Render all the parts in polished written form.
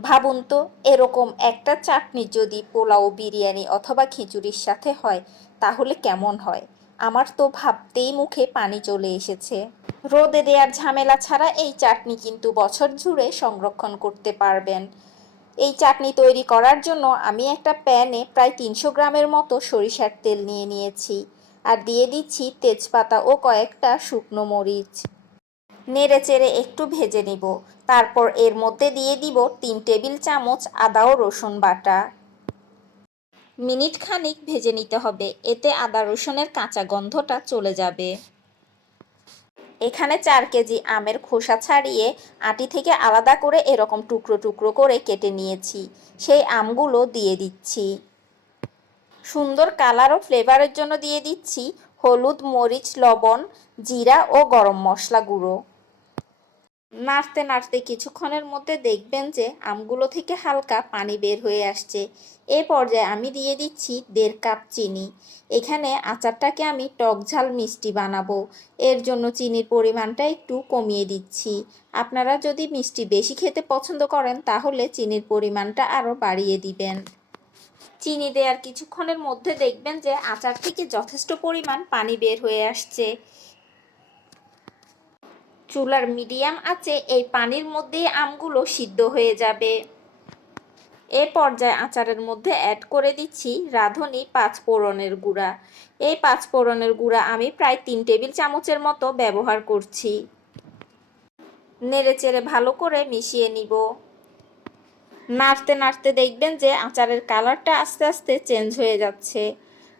ভাবুন তো, এরকম একটা চাটনি যদি পোলাও, বিরিয়ানি অথবা খিচুড়ির সাথে হয় তাহলে কেমন হয়। আমার তো ভাবতেই মুখে পানি চলে এসেছে। রোদে দেওয়ার ঝামেলা ছাড়া এই চাটনি কিন্তু বছর জুড়ে সংরক্ষণ করতে পারবেন। এই চাটনি তৈরি করার জন্য আমি একটা প্যানে প্রায় ৩০০ গ্রামের মতো সরিষার তেল নিয়ে নিয়েছি, আর দিয়ে দিচ্ছি তেজপাতা ও কয়েকটা শুকনো মরিচ। নেড়ে চেড়ে একটু ভেজে নিব। তারপর এর মধ্যে দিয়ে দিব ৩ টেবিল চামচ আদা ও রসুন বাটা। মিনিট খানিক ভেজে নিতে হবে, এতে আদা রসুনের কাঁচা গন্ধটা চলে যাবে। এখানে ৪ কেজি আমের খোসা ছাড়িয়ে আটি থেকে আলাদা করে এরকম টুকরো টুকরো করে কেটে নিয়েছি, সেই আমগুলো দিয়ে দিচ্ছি। সুন্দর কালার ও ফ্লেভারের জন্য দিয়ে দিচ্ছি হলুদ, মরিচ, লবণ, জিরা ও গরম মশলা গুঁড়ো। নাড়তে নাড়তে কিছুক্ষণের মধ্যে দেখবেন যে আমগুলো থেকে হালকা পানি বের হয়ে আসছে। এই পর্যায়ে আমি দিয়ে দিচ্ছি ১.৫ কাপ চিনি। এখানে আচারটাকে আমি টক ঝাল মিষ্টি বানাবো, এর জন্য চিনির পরিমাণটা একটু কমিয়ে দিচ্ছি। আপনারা যদি মিষ্টি বেশি খেতে পছন্দ করেন তাহলে চিনির পরিমাণটা আরও বাড়িয়ে দিবেন। চিনি দেওয়ার কিছুক্ষণের মধ্যে দেখবেন যে আচার থেকে যথেষ্ট পরিমাণ পানি বের হয়ে আসছে। চুলার মিডিয়াম আঁচে এই পানির মধ্যেই আমগুলো সিদ্ধ হয়ে যাবে। এ পর্যায়ে আচারের মধ্যে অ্যাড করে দিচ্ছি রাঁধুনি ৫ ফোড়নের গুঁড়া। এই ৫ ফোড়নের গুঁড়া আমি প্রায় ৩ টেবিল চামচের মতো ব্যবহার করছি। নেড়ে চেড়ে ভালো করে মিশিয়ে নিব। নাড়তে নাড়তে দেখবেন যে আচারের কালারটা আস্তে আস্তে চেঞ্জ হয়ে যাচ্ছে।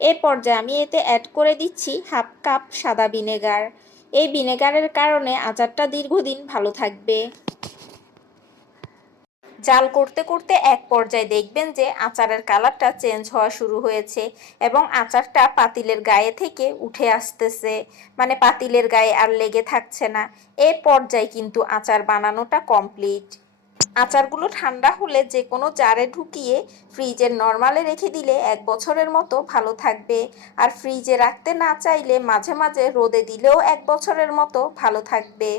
এ পর্যায়ে আমি এতে অ্যাড করে দিচ্ছি ১/২ কাপ সাদা ভিনেগার। এই ভিনেগারের কারণে আচারটা দীর্ঘদিন ভালো থাকবে। জাল করতে করতে এক পর্যায়ে দেখবেন যে আচারের কালারটা চেঞ্জ হওয়া শুরু হয়েছে এবং আচারটা পাতিলের গায়ে থেকে উঠে আসতেছে, মানে পাতিলের গায়ে আর লেগে থাকছে না। এই পর্যায়ে কিন্তু আচার বানানোটা কমপ্লিট। আচারগুলো ঠান্ডা হলে যে কোনো জারে ঢুকিয়ে ফ্রিজের নর্মালে রেখে দিলে ১ বছরের মতো ভালো থাকবে। আর ফ্রিজে রাখতে না চাইলে মাঝে মাঝে রোদে দিলেও ১ বছরের মতো ভালো থাকবে।